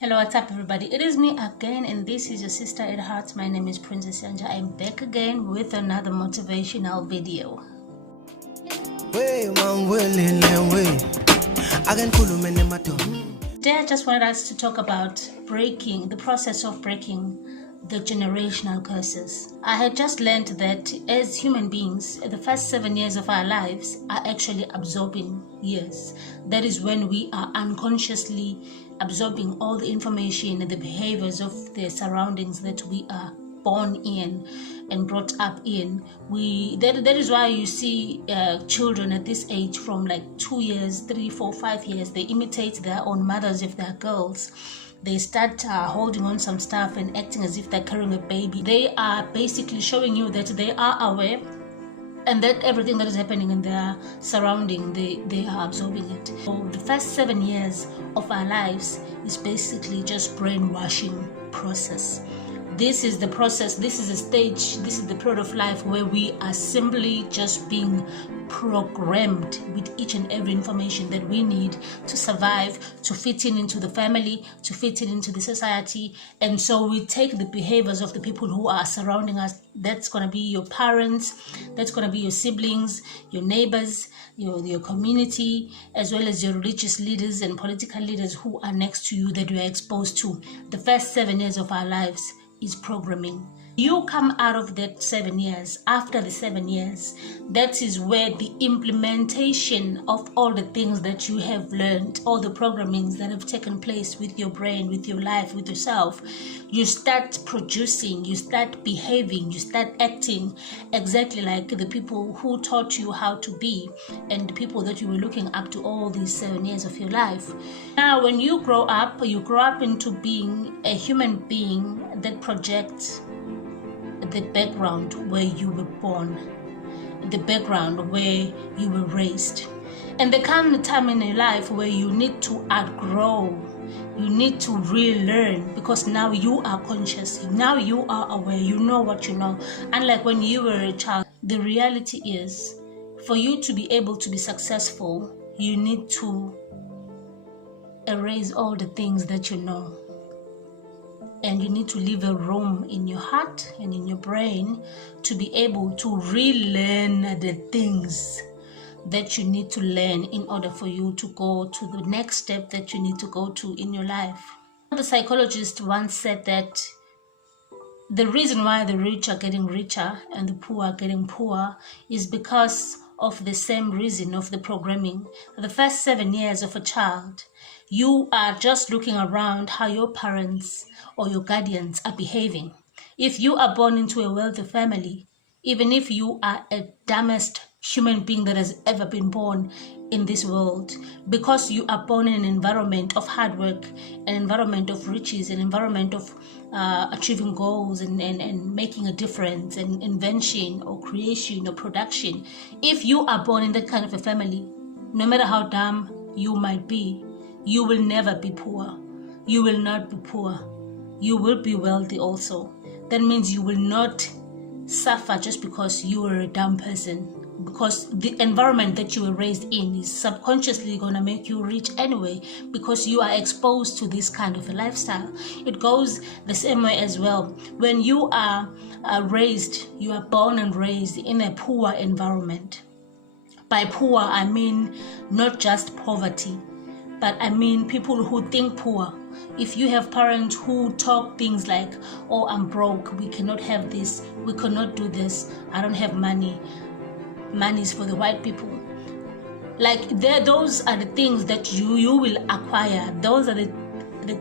Hello, what's up everybody? It is me again and this is your sister at heart. My name is Princess Yanja. I'm back again with another motivational video. Today I just wanted us to talk about the process of breaking the generational curses. I had just learned that as human beings, the first 7 years of our lives are actually absorbing years. That is when we are unconsciously absorbing all the information and the behaviors of the surroundings that we are born in and brought up in. That is why you see children at this age from like 2 years, 3, 4, 5 years, they imitate their own mothers if they're girls. They start holding on some stuff and acting as if they're carrying a baby. They are basically showing you that they are aware and that everything that is happening in their surrounding, they are absorbing it. So the first 7 years of our lives is basically just brainwashing process. This is the process, this is a stage, this is the period of life where we are simply just being programmed with each and every information that we need to survive, to fit into the family, to fit into the society. And so we take the behaviors of the people who are surrounding us. That's going to be your parents, that's going to be your siblings, your neighbors, your community, as well as your religious leaders and political leaders who are next to you that you are exposed to. The first 7 years of our lives is programming. You come out of that 7 years. After the 7 years, that is where the implementation of all the things that you have learned, all the programmings that have taken place with your brain, with your life, with yourself, you start producing, you start behaving, you start acting exactly like the people who taught you how to be and the people that you were looking up to all these 7 years of your life. Now, when you grow up into being a human being that projects the background where you were born, the background where you were raised. And there comes a time in your life where you need to outgrow, you need to relearn, because now you are conscious, now you are aware, you know what you know. Unlike when you were a child, the reality is for you to be able to be successful, you need to erase all the things that you know. And you need to leave a room in your heart and in your brain to be able to relearn the things that you need to learn in order for you to go to the next step that you need to go to in your life. The psychologist once said that the reason why the rich are getting richer and the poor are getting poorer is because of the same reason of the programming. The first 7 years of a child, you are just looking around how your parents or your guardians are behaving. If you are born into a wealthy family, even if you are a dumbest human being that has ever been born in this world, because you are born in an environment of hard work, an environment of riches, an environment of achieving goals and making a difference, and invention or creation or production. If you are born in that kind of a family, no matter how dumb you might be, you will never be poor. You will not be poor. You will be wealthy also. That means you will not suffer just because you are a dumb person, because the environment that you were raised in is subconsciously going to make you rich anyway, because you are exposed to this kind of a lifestyle. It goes the same way as well. When you are raised, you are born and raised in a poor environment. By poor, I mean not just poverty, but I mean people who think poor. If you have parents who talk things like, oh, I'm broke, we cannot have this, we cannot do this, I don't have money, money is for the white people. Like, those are the things that you will acquire. Those are the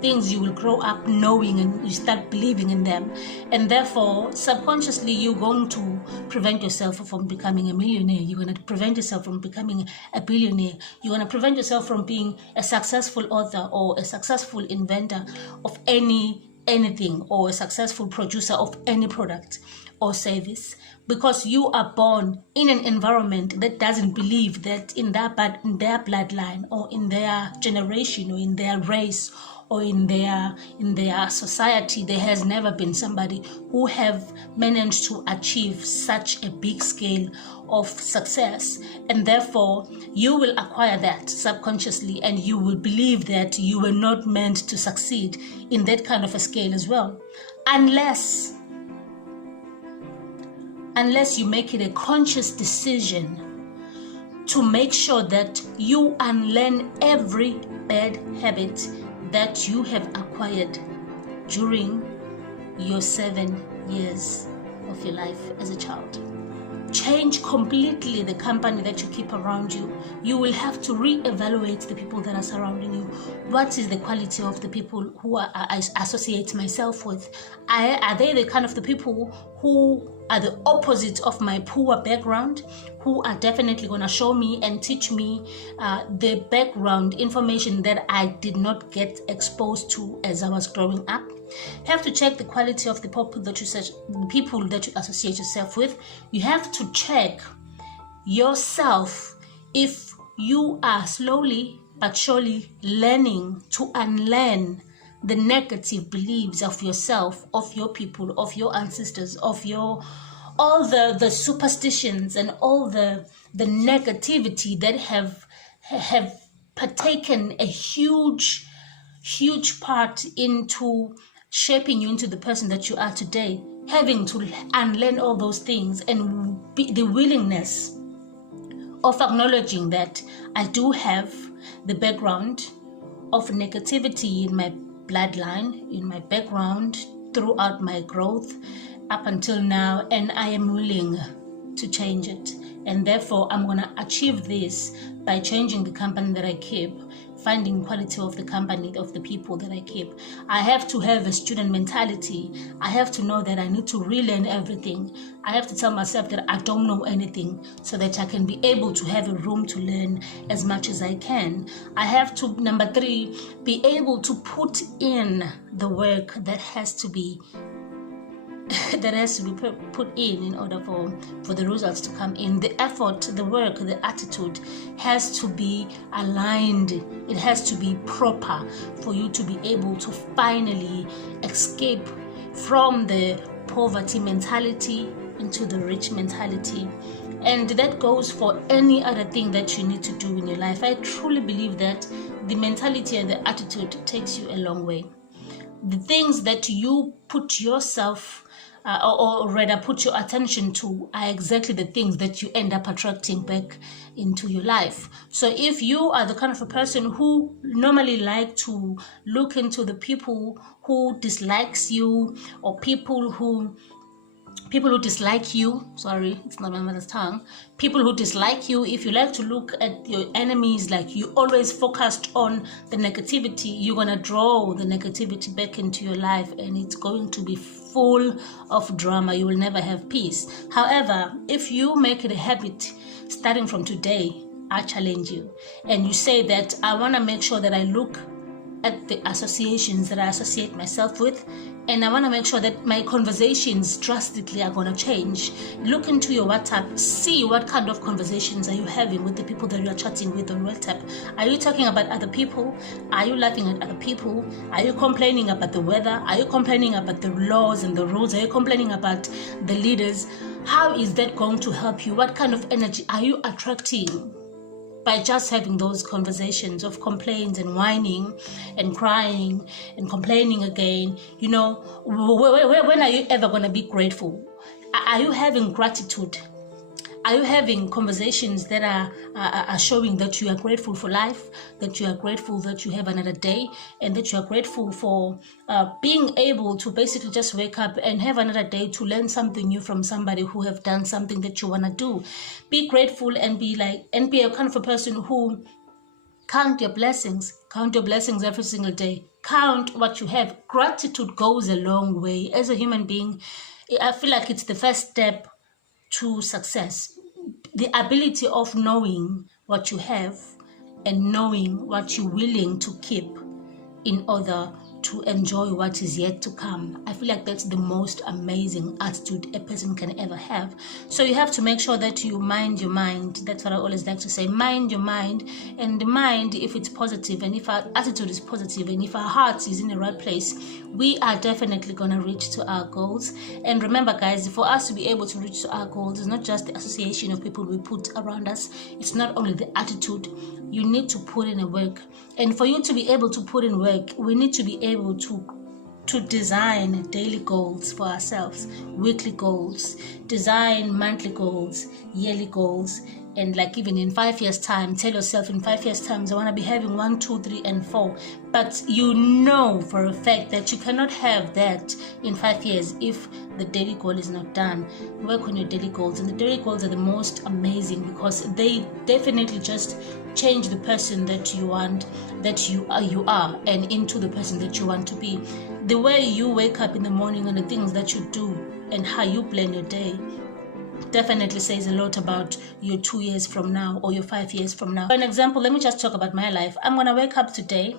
things you will grow up knowing, and you start believing in them. And therefore, subconsciously, you're going to prevent yourself from becoming a millionaire. You're going to prevent yourself from becoming a billionaire. You're going to prevent yourself from being a successful author or a successful inventor of anything, or a successful producer of any product or service, because you are born in an environment that doesn't believe that in their bloodline or in their generation or in their race or in their society, there has never been somebody who have managed to achieve such a big scale of success, and therefore you will acquire that subconsciously, and you will believe that you were not meant to succeed in that kind of a scale as well, unless you make it a conscious decision to make sure that you unlearn every bad habit that you have acquired during your 7 years of your life as a child. Change completely the company that you keep around you. You will have to reevaluate the people that are surrounding you. What is the quality of the people who I associate myself with? Are they the kind of the people who are the opposite of my poor background, who are definitely going to show me and teach me the background information that I did not get exposed to as I was growing up? You have to check the quality of the people that you associate yourself with. You have to check yourself if you are slowly but surely learning to unlearn the negative beliefs of yourself, of your people, of your ancestors, of all the superstitions and all the negativity that have partaken a huge part into shaping you into the person that you are today. Having to unlearn all those things and the willingness of acknowledging that I do have the background of negativity in my bloodline, in my background, throughout my growth up until now, and I am willing to change it. And therefore, I'm going to achieve this by changing the company that I keep, finding quality of the company, of the people that I keep. I have to have a student mentality. I have to know that I need to relearn everything. I have to tell myself that I don't know anything so that I can be able to have a room to learn as much as I can. I have to, number 3, be able to put in the work that has to be put in order for the results to come in. The effort, the work, the attitude has to be aligned. It has to be proper for you to be able to finally escape from the poverty mentality into the rich mentality. And that goes for any other thing that you need to do in your life. I truly believe that the mentality and the attitude takes you a long way. The things that you put yourself or rather put your attention to are exactly the things that you end up attracting back into your life. So if you are the kind of a person who normally like to look into the people who dislikes you, or people who dislike you, sorry, it's not my mother's tongue, people who dislike you, if you like to look at your enemies, like you always focused on the negativity, you're going to draw the negativity back into your life, and it's going to be full of drama. You will never have peace. However, if you make it a habit starting from today, I challenge you, and you say that I want to make sure that I look at the associations that I associate myself with, and I want to make sure that my conversations drastically are going to change. Look into your WhatsApp, see what kind of conversations are you having with the people that you are chatting with on WhatsApp. Are you talking about other people? Are you laughing at other people? Are you complaining about the weather? Are you complaining about the laws and the rules? Are you complaining about the leaders? How is that going to help you? What kind of energy are you attracting by just having those conversations of complaints and whining and crying and complaining again? You know, when are you ever going to be grateful? Are you having gratitude? Are you having conversations that are showing that you are grateful for life, that you are grateful that you have another day, and that you are grateful for being able to basically just wake up and have another day to learn something new from somebody who have done something that you want to do? Be grateful and be a kind of a person who count your blessings every single day. Count what you have. Gratitude goes a long way. As a human being, I feel like it's the first step to success. The ability of knowing what you have and knowing what you're willing to keep in order to enjoy what is yet to come. I feel like that's the most amazing attitude a person can ever have. So you have to make sure that you mind your mind. That's what I always like to say, mind your mind. And the mind, if it's positive, and if our attitude is positive, and if our heart is in the right place, we are definitely going to reach to our goals. And remember, guys, for us to be able to reach to our goals, it's not just the association of people we put around us. It's not only the attitude. You need to put in a work. And for you to be able to put in work, we need to be able to design daily goals for ourselves, weekly goals, design monthly goals, yearly goals, and like even in 5 years' time, tell yourself in 5 years' time, I want to be having 1, 2, 3, and 4. But you know for a fact that you cannot have that in 5 years if the daily goal is not done. Work on your daily goals, and the daily goals are the most amazing because they definitely just change the person that you want, that you are, and into the person that you want to be. The way you wake up in the morning and the things that you do and how you plan your day definitely says a lot about your 2 years from now or your 5 years from now. For an example, let me just talk about my life. I'm going to wake up today.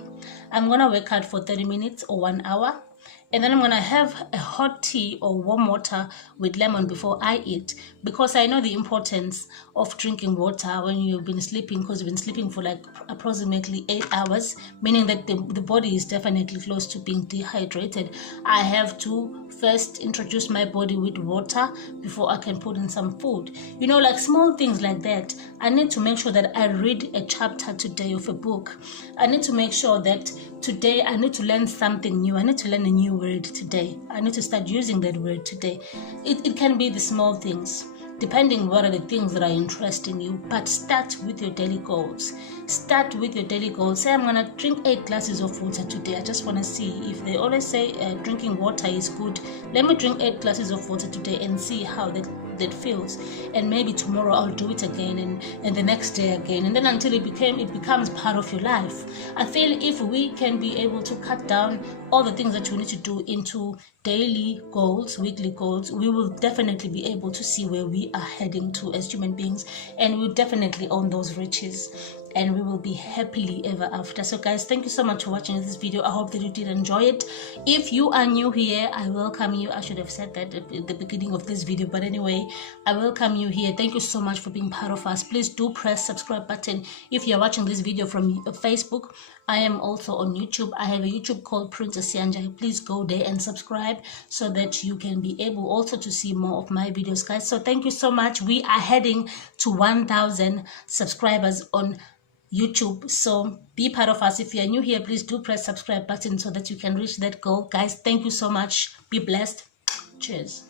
I'm going to work out for 30 minutes or 1 hour. And then I'm going to have a hot tea or warm water with lemon before I eat, because I know the importance of drinking water when you've been sleeping, because you've been sleeping for like approximately 8 hours, meaning that the body is definitely close to being dehydrated. I have to first introduce my body with water before I can put in some food. You know, like small things like that. I need to make sure that I read a chapter today of a book. I need to make sure that today I need to learn something new. I need to learn a new word today. I need to start using that word today. It can be the small things, depending what are the things that are interesting you. But start with your daily goals. Start with your daily goals. Say, I'm going to drink 8 glasses of water today. I just want to see. If they always say drinking water is good, let me drink 8 glasses of water today and see how that feels. And maybe tomorrow I'll do it again, and the next day again, and then until it becomes part of your life. I feel if we can be able to cut down all the things that we need to do into daily goals, weekly goals, we will definitely be able to see where we are heading to as human beings, and we'll definitely own those riches, and we will be happily ever after. So guys, thank you so much for watching this video. I hope that you did enjoy it. If you are new here, I welcome you. I should have said that at the beginning of this video, but anyway, I welcome you here. Thank you so much for being part of us. Please do press subscribe button if you're watching this video from Facebook. I am also on YouTube. I have a YouTube called Princess Yanja. Please go there and subscribe so that you can be able also to see more of my videos, guys. So thank you so much. We are heading to 1,000 subscribers on YouTube, so be part of us. If you are new here, please do press subscribe button so that you can reach that goal, guys. Thank you so much. Be blessed. Cheers.